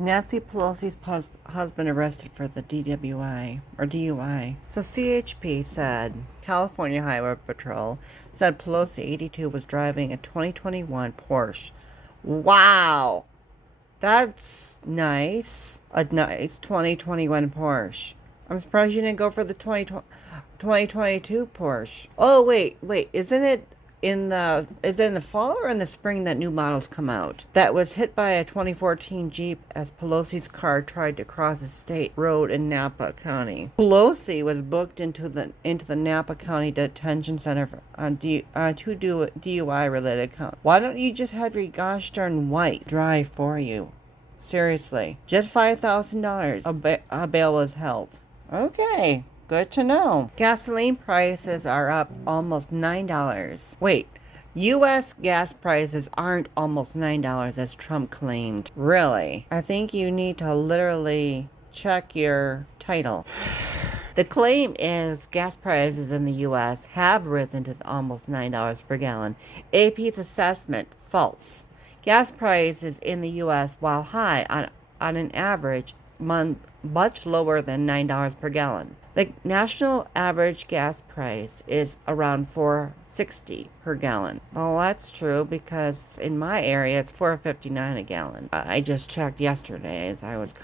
Nancy Pelosi's husband arrested for the DWI or DUI. So CHP said California Highway Patrol said Pelosi, 82, was driving a 2021 Porsche. Wow, that's nice. A nice 2021 Porsche. I'm surprised you didn't go for the 2022 Porsche. Oh wait, isn't it is it in the fall or in the spring that new models come out? That was hit by a 2014 Jeep as Pelosi's car tried to cross a state road in Napa County. Pelosi was booked into the Napa County Detention Center on two DUI related counts. Why don't you just have your gosh darn wife drive for you? Seriously, just $5,000 a bail was held. Okay. Good to know. Gasoline prices are up almost $9. Wait, U.S. gas prices aren't almost $9 as Trump claimed. Really? I think you need to literally check your title. The claim is gas prices in the U.S. have risen to almost $9 per gallon. AP's assessment, false. Gas prices in the U.S., while high on an average month, much lower than $9 per gallon. The national average gas price is around $4.60 per gallon. Well, that's true because in my area it's $4.59 a gallon. I just checked yesterday as I was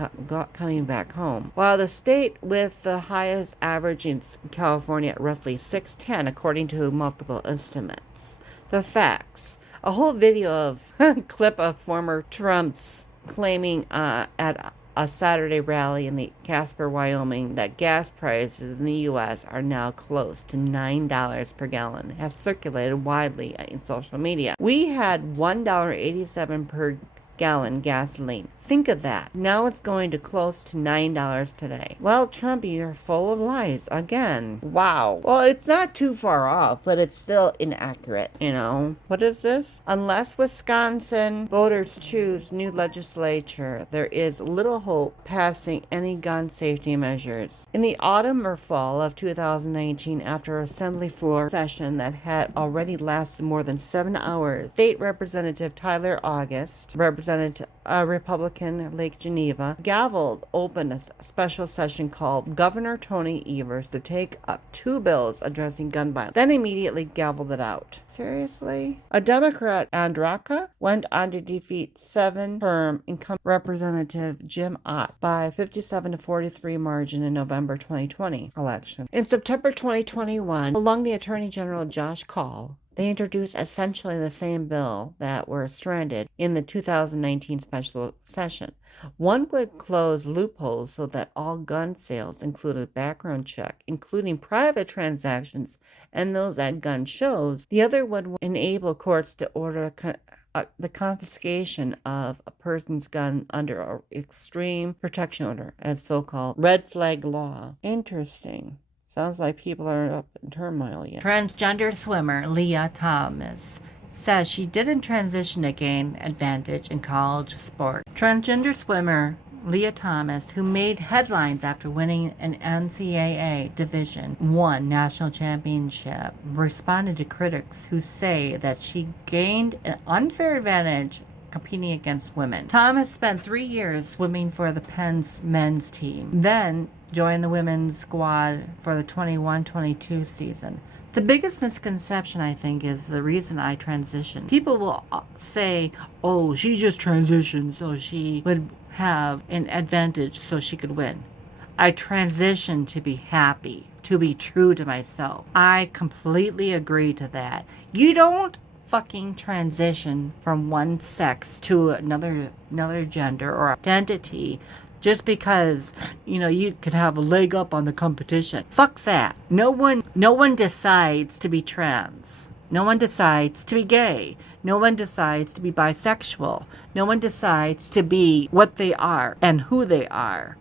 coming back home. While the state with the highest average in California at roughly $6.10 according to multiple estimates. The facts. A whole video of clip of former Trump's claiming at a Saturday rally in the Casper, Wyoming, that gas prices in the U.S. are now close to $9 per gallon has circulated widely in social media. We had $1.87 per gallon gasoline. Think of that. Now it's going to close to $9 today. Well, Trump, you're full of lies again. Wow. Well, it's not too far off, but it's still inaccurate, you know. What is this? Unless Wisconsin voters choose new legislature, there is little hope passing any gun safety measures. In the autumn or fall of 2019, after assembly floor session that had already lasted more than 7 hours, State Representative Tyler August, Representative Republican Lake Geneva, gavelled open a special session called Governor Tony Evers to take up 2 bills addressing gun violence, then immediately gavelled it out. Seriously? A Democrat, Andraka, went on to defeat 7-term incumbent Representative Jim Ott by 57 to 43 margin in November 2020 election. In September 2021, along the Attorney General Josh Call, they introduced essentially the same bill that were stranded in the 2019 special session. One would close loopholes so that all gun sales included background check, including private transactions and those at gun shows. The other would enable courts to order the confiscation of a person's gun under an extreme protection order, as so-called red flag law. Interesting. Sounds like people are up in turmoil yet. Transgender swimmer Leah Thomas says she didn't transition to gain advantage in college sport. Transgender swimmer Leah Thomas, who made headlines after winning an NCAA Division I national championship, responded to critics who say that she gained an unfair advantage competing against women. Thomas spent 3 years swimming for the Penn's men's team, then joined the women's squad for the 21-22 season. The biggest misconception, I think, is the reason I transitioned. People will say, oh, she just transitioned so she would have an advantage so she could win. I transitioned to be happy, to be true to myself. I completely agree to that. You don't fucking transition from one sex to another gender or identity just because, you know, you could have a leg up on the competition. Fuck that. No one decides to be trans. No one decides to be gay. No one decides to be bisexual. No one decides to be what they are and who they are.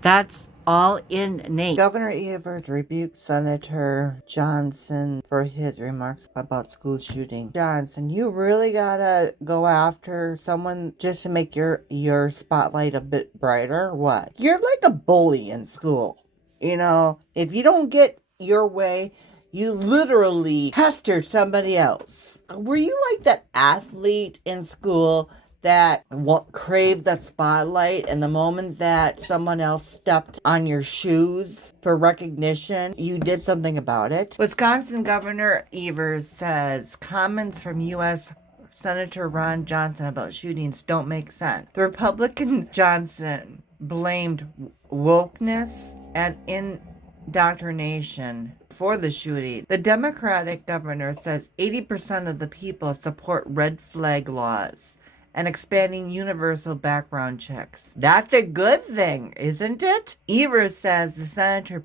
That's all innate. Governor Evers rebuked Senator Johnson for his remarks about school shooting. Johnson, you really gotta go after someone just to make your spotlight a bit brighter? What? You're like a bully in school. You know, if you don't get your way, you literally pestered somebody else. Were you like that athlete in school that craved that spotlight and the moment that someone else stepped on your shoes for recognition, you did something about it. Wisconsin Governor Evers says comments from U.S. Senator Ron Johnson about shootings don't make sense. The Republican Johnson blamed wokeness and indoctrination for the shooting. The Democratic governor says 80% of the people support red flag laws and expanding universal background checks. That's a good thing, isn't it? Evers says the senator's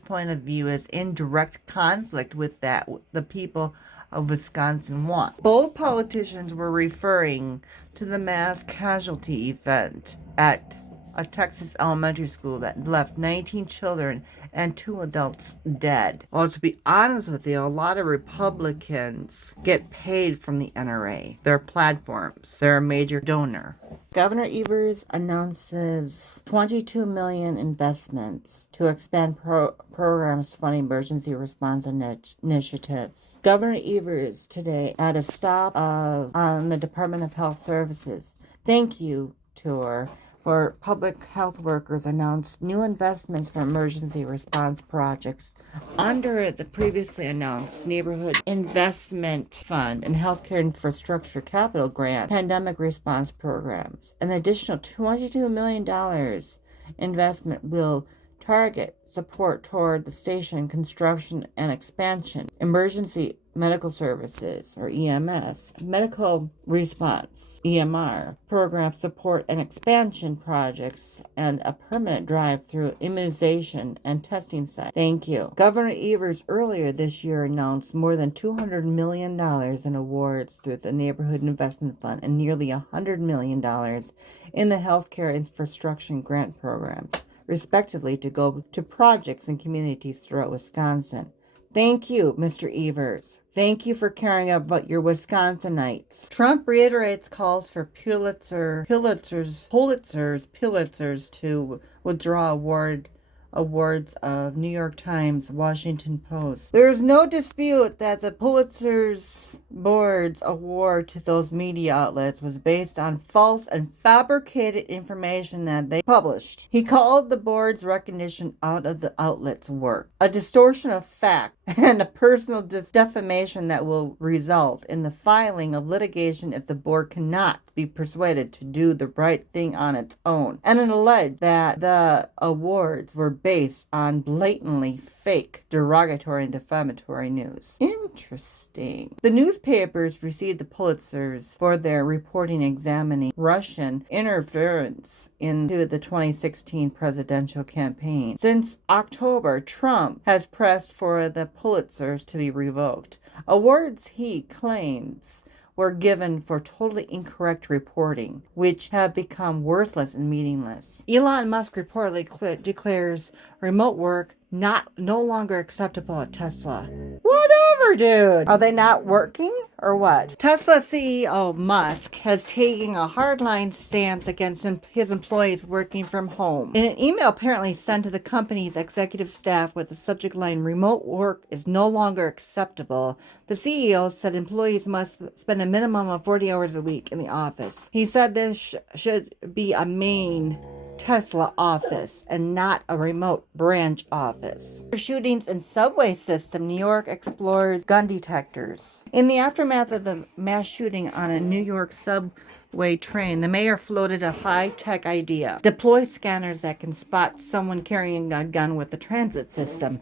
point of view is in direct conflict with that the people of Wisconsin want. Both politicians were referring to the mass casualty event at a Texas elementary school that left 19 children and 2 adults dead. Well, to be honest with you, a lot of Republicans get paid from the NRA, their platforms. They're a major donor. Governor Evers announces $22 million investments to expand programs funding emergency response initiatives. Governor Evers today at a stop on the Department of Health Services thank you tour for public health workers announced new investments for emergency response projects under the previously announced Neighborhood Investment Fund and Healthcare Infrastructure Capital Grant pandemic response programs. An additional $22 million investment will target support toward the station construction and expansion, emergency medical services or EMS, medical response EMR, program support and expansion projects, and a permanent drive-through immunization and testing site. Thank you. Governor Evers earlier this year announced more than $200 million in awards through the Neighborhood Investment Fund and nearly $100 million in the healthcare infrastructure grant programs, respectively, to go to projects in communities throughout Wisconsin. Thank you, Mr. Evers. Thank you for caring about your Wisconsinites. Trump reiterates calls for Pulitzers to withdraw awards of New York Times, Washington Post. There is no dispute that the Pulitzer's board's award to those media outlets was based on false and fabricated information that they published. He called the board's recognition out of the outlet's work a distortion of fact and a personal defamation that will result in the filing of litigation if the board cannot be persuaded to do the right thing on its own, and it alleged that the awards were based on blatantly fake, derogatory, and defamatory news. Interesting. The newspapers received the Pulitzers for their reporting examining Russian interference into the 2016 presidential campaign. Since October, Trump has pressed for the Pulitzers to be revoked. Awards he claims were given for totally incorrect reporting, which have become worthless and meaningless. Elon Musk reportedly declares remote work no longer acceptable at Tesla. Whatever, dude. Are they not working or what? Tesla CEO Musk has taken a hardline stance against his employees working from home. In an email apparently sent to the company's executive staff with the subject line, "Remote work is no longer acceptable," the CEO said employees must spend a minimum of 40 hours a week in the office. He said this should be a main Tesla office and not a remote branch office. For shootings in subway system, New York explores gun detectors. In the aftermath of the mass shooting on a New York subway train, the mayor floated a high-tech idea: deploy scanners that can spot someone carrying a gun with the transit system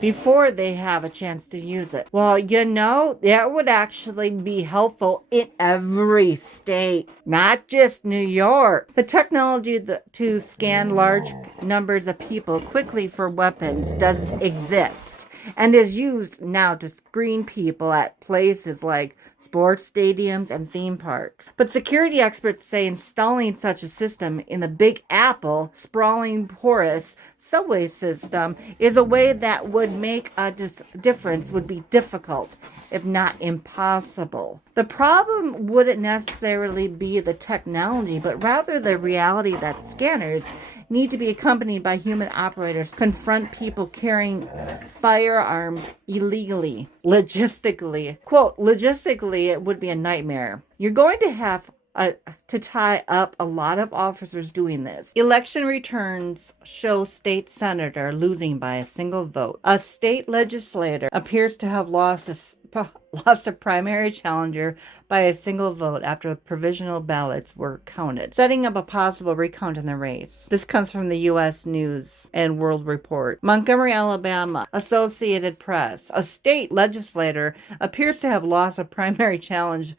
before they have a chance to use it. Well, that would actually be helpful in every state, not just New York. The technology to scan large numbers of people quickly for weapons does exist and is used now to screen people at places like sports stadiums and theme parks. But security experts say installing such a system in the Big Apple, sprawling, porous subway system is a way that would make a difference, would be difficult, if not impossible. The problem wouldn't necessarily be the technology, but rather the reality that scanners need to be accompanied by human operators, confront people carrying firearms illegally. Logistically Actually, it would be a nightmare. You're going to have to tie up a lot of officers doing this. Election returns show state senator losing by a single vote. A state legislator appears to have lost a primary challenger by a single vote after provisional ballots were counted, setting up a possible recount in the race. This comes from the U.S. News and World Report. Montgomery, Alabama, Associated Press. A state legislator appears to have lost a primary challenger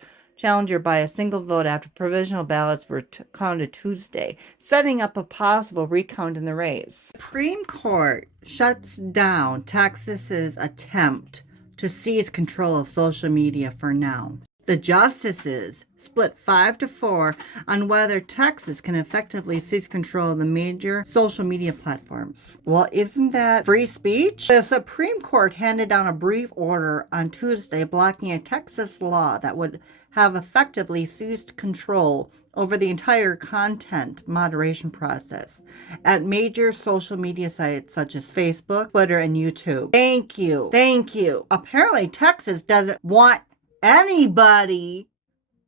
by a single vote after provisional ballots were counted Tuesday, setting up a possible recount in the race. Supreme Court shuts down Texas's attempt to seize control of social media for now. The justices split 5-4 on whether Texas can effectively seize control of the major social media platforms. Well, isn't that free speech? The Supreme Court handed down a brief order on Tuesday blocking a Texas law that would have effectively seized control over the entire content moderation process at major social media sites such as Facebook, Twitter, and YouTube. Thank you. Thank you. Apparently, Texas doesn't want anybody,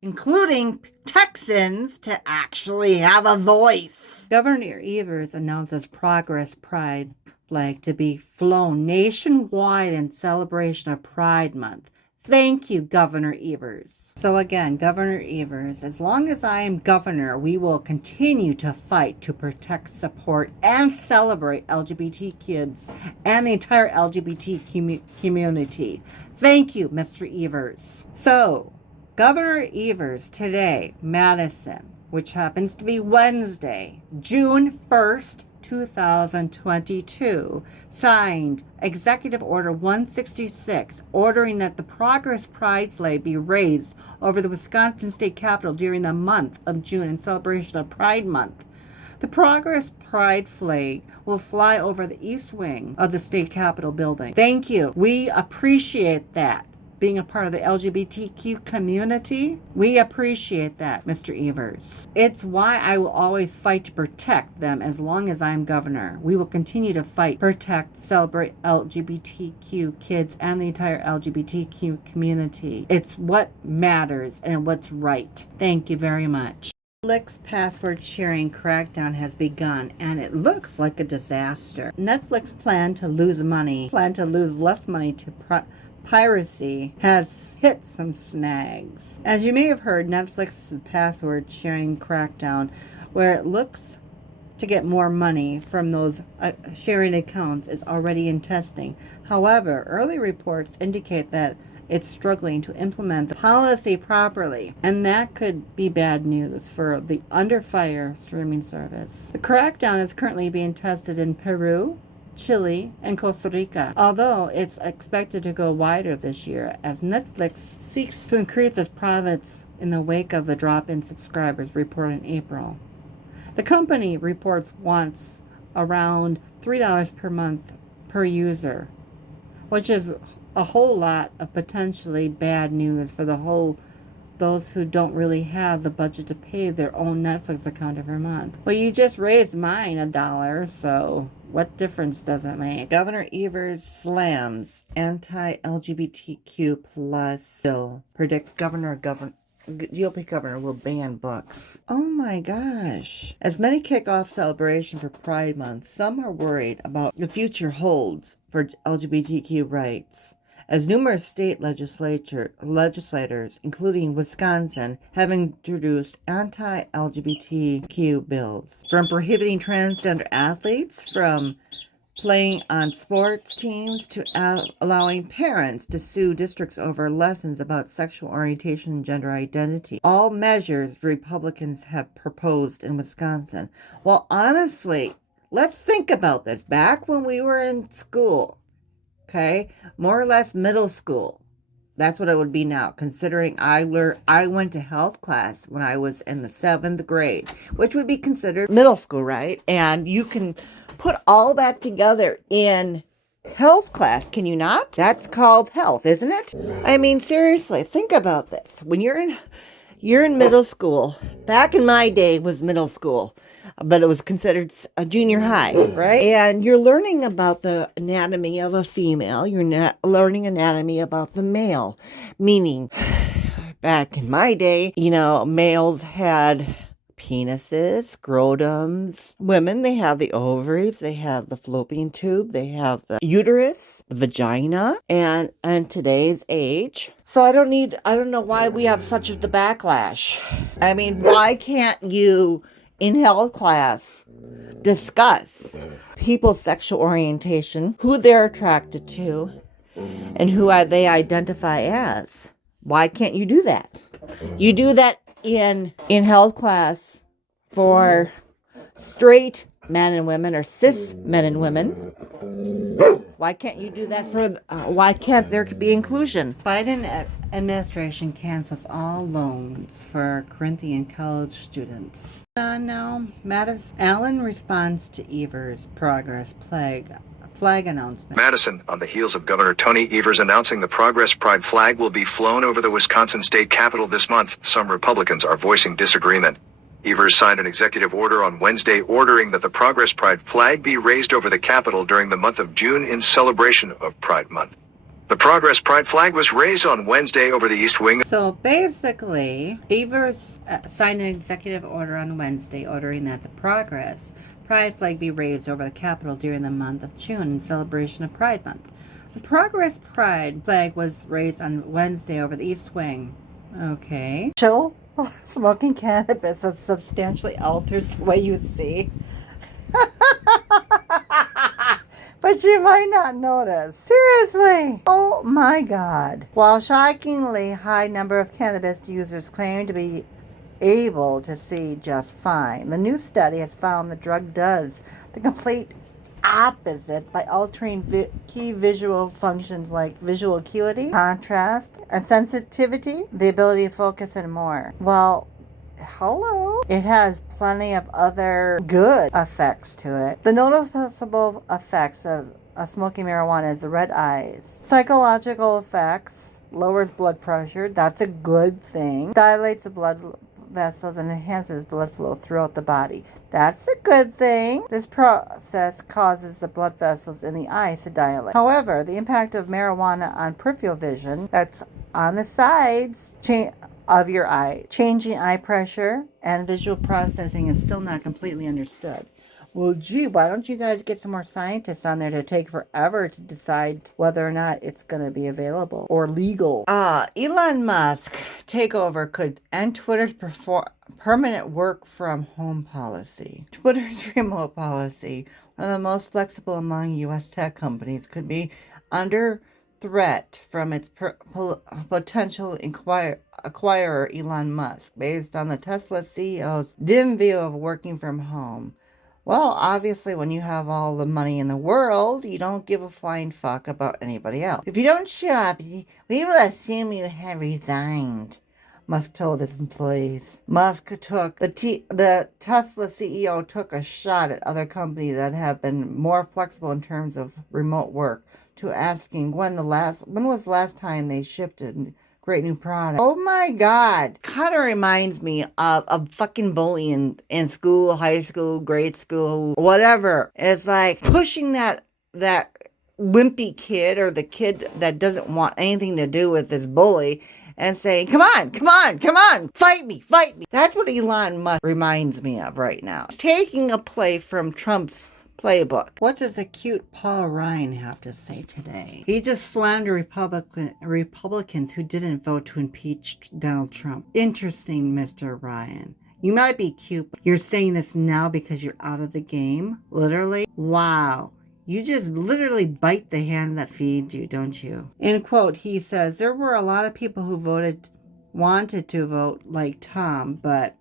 including Texans, to actually have a voice. Governor Evers announces Progress Pride flag to be flown nationwide in celebration of Pride Month. Thank you, Governor Evers. So again, Governor Evers, as long as I am governor, we will continue to fight to protect, support, and celebrate LGBT kids and the entire LGBT community. Thank you, Mr. Evers. So, Governor Evers today, Madison, which happens to be Wednesday, June 1st, 2022, signed Executive Order 166, ordering that the Progress Pride flag be raised over the Wisconsin State Capitol during the month of June in celebration of Pride Month. The Progress Pride flag will fly over the east wing of the State Capitol building. Thank you. We appreciate that. Being a part of the LGBTQ community, we appreciate that, Mr. Evers. It's why I will always fight to protect them as long as I'm governor. We will continue to fight, protect, celebrate LGBTQ kids and the entire LGBTQ community. It's what matters and what's right. Thank you very much. Netflix password sharing crackdown has begun, and it looks like a disaster. Netflix planned to lose less money to piracy has hit some snags. As you may have heard, Netflix's password sharing crackdown, where it looks to get more money from those sharing accounts, is already in testing. However, early reports indicate that it's struggling to implement the policy properly, and that could be bad news for the under fire streaming service. The crackdown is currently being tested in Peru, Chile, and Costa Rica, although it's expected to go wider this year as Netflix seeks to increase its profits in the wake of the drop in subscribers reported in April. The company reports wants around $3 per month per user, which is a whole lot of potentially bad news for those who don't really have the budget to pay their own Netflix account every month. Well, you just raised mine $1, so what difference does it make? Governor Evers slams anti-LGBTQ plus bill. Predicts GOP governor will ban books. Oh my gosh. As many kick off celebration for Pride Month, some are worried about the future holds for LGBTQ rights, as numerous state legislators, including Wisconsin, have introduced anti-LGBTQ bills, from prohibiting transgender athletes from playing on sports teams to allowing parents to sue districts over lessons about sexual orientation and gender identity. All measures Republicans have proposed in Wisconsin. Well, honestly, let's think about this. Back when we were in school, okay, more or less middle school. That's what it would be now, considering I went to health class when I was in the 7th grade, which would be considered middle school, right? And you can put all that together in health class, can you not? That's called health, isn't it? I mean, seriously, think about this. When you're in middle school, back in my day was middle school, but it was considered a junior high, right? And you're learning about the anatomy of a female. You're not learning anatomy about the male, meaning back in my day, males had penises, scrotums. Women, they have the ovaries, they have the fallopian tube, they have the uterus, the vagina, and today's age. So I don't know why we have such the backlash. I mean, why can't you, in health class, discuss people's sexual orientation, who they're attracted to, and who they identify as? Why can't you do that? You do that in health class for straight men and women or cis men and women. Why can't you do that for, why can't there be inclusion? Biden administration cancels all loans for Corinthian college students. Now, Allen responds to Evers' progress flag announcement. Madison, on the heels of Governor Tony Evers announcing the Progress Pride flag will be flown over the Wisconsin state capitol this month, some Republicans are voicing disagreement. Evers signed an executive order on Wednesday ordering that the Progress Pride flag be raised over the Capitol during the month of June in celebration of Pride Month. The Progress Pride flag was raised on Wednesday over the East Wing. So basically, Evers signed an executive order on Wednesday ordering that the Progress Pride flag be raised over the Capitol during the month of June in celebration of Pride Month. The Progress Pride flag was raised on Wednesday over the East Wing. Okay. Chill. Smoking cannabis substantially alters the way you see. But you might not notice. Seriously. Oh my God. While shockingly high number of cannabis users claim to be able to see just fine, the new study has found the drug does the complete opposite by altering key visual functions like visual acuity, contrast, and sensitivity, the ability to focus, and more. Well, hello. It has plenty of other good effects to it. The noticeable effects of smoking marijuana is the red eyes. Psychological effects: lowers blood pressure. That's a good thing. Dilates the blood vessels and enhances blood flow throughout the body. That's a good thing. This process causes the blood vessels in the eyes to dilate. However, the impact of marijuana on peripheral vision, that's on the sides of your eye, changing eye pressure and visual processing, is still not completely understood. Well, gee, why don't you guys get some more scientists on there to take forever to decide whether or not it's going to be available or legal? Elon Musk takeover could end Twitter's permanent work from home policy. Twitter's remote policy, one of the most flexible among U.S. tech companies, could be under threat from its potential acquirer Elon Musk, based on the Tesla CEO's dim view of working from home. Well, obviously, when you have all the money in the world, you don't give a flying fuck about anybody else. If you don't show up, we will assume you have resigned, Musk told his employees. Musk took the Tesla CEO took a shot at other companies that have been more flexible in terms of remote work, to asking when was the last time they shipped a great new product. Oh my God. Kind of reminds me of a fucking bullying in school, high school, grade school, whatever. It's like pushing that wimpy kid, or the kid that doesn't want anything to do with this bully, and saying, come on, fight me. That's what Elon Musk reminds me of right now. Taking a play from Trump's playbook. What does the cute Paul Ryan have to say today? He just slammed Republicans who didn't vote to impeach Donald Trump. Interesting, Mr. Ryan. You might be cute, but you're saying this now because you're out of the game? Literally? Wow. You just literally bite the hand that feeds you, don't you? In quote, he says, there were a lot of people who wanted to vote like Tom, but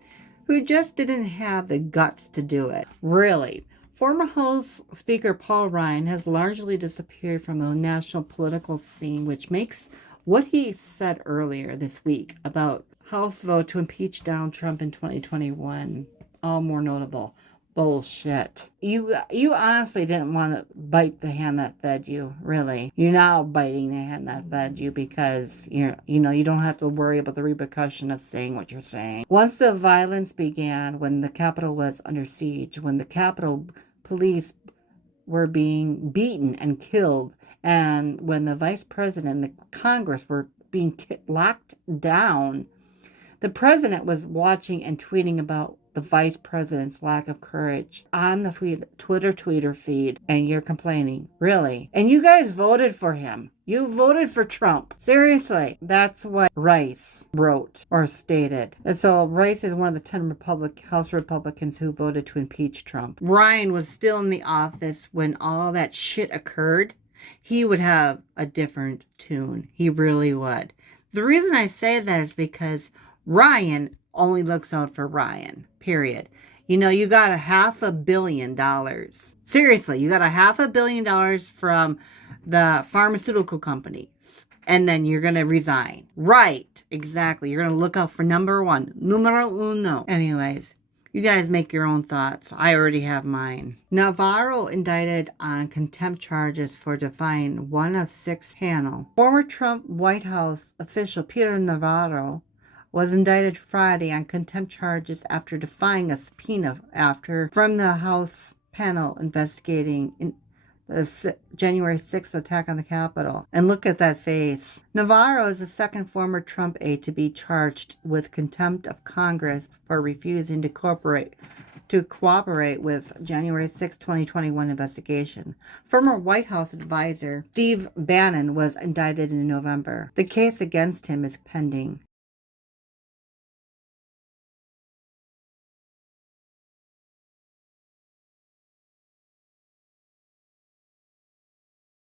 who just didn't have the guts to do it. Really. Former House Speaker Paul Ryan has largely disappeared from the national political scene, which makes what he said earlier this week about House vote to impeach Donald Trump in 2021 all more notable. Bullshit. You honestly didn't want to bite the hand that fed you, really. You're now biting the hand that fed you because you don't have to worry about the repercussion of saying what you're saying. Once the violence began, when the Capitol was under siege, when the Capitol police were being beaten and killed, and when the Vice President and the Congress were being locked down The president was watching and tweeting about the vice president's lack of courage on the Twitter feed, and you're complaining. Really? And you guys voted for him. You voted for Trump. Seriously. That's what Rice wrote or stated. And so Rice is one of the 10 House Republicans who voted to impeach Trump. Ryan was still in the office when all that shit occurred. He would have a different tune. He really would. The reason I say that is because Ryan only looks out for Ryan, period. You know, you got $500 million. Seriously, you got $500 million from the pharmaceutical companies. And then you're going to resign. Right, exactly. You're going to look out for number one. Numero uno. Anyways, you guys make your own thoughts. I already have mine. Navarro indicted on contempt charges for defying one of 6 panel. Former Trump White House official Peter Navarro was indicted Friday on contempt charges after defying a subpoena from the House panel investigating the January 6th attack on the Capitol. And look at that face. Navarro is the second former Trump aide to be charged with contempt of Congress for refusing to cooperate with January 6, 2021 investigation. Former White House advisor Steve Bannon was indicted in November. The case against him is pending.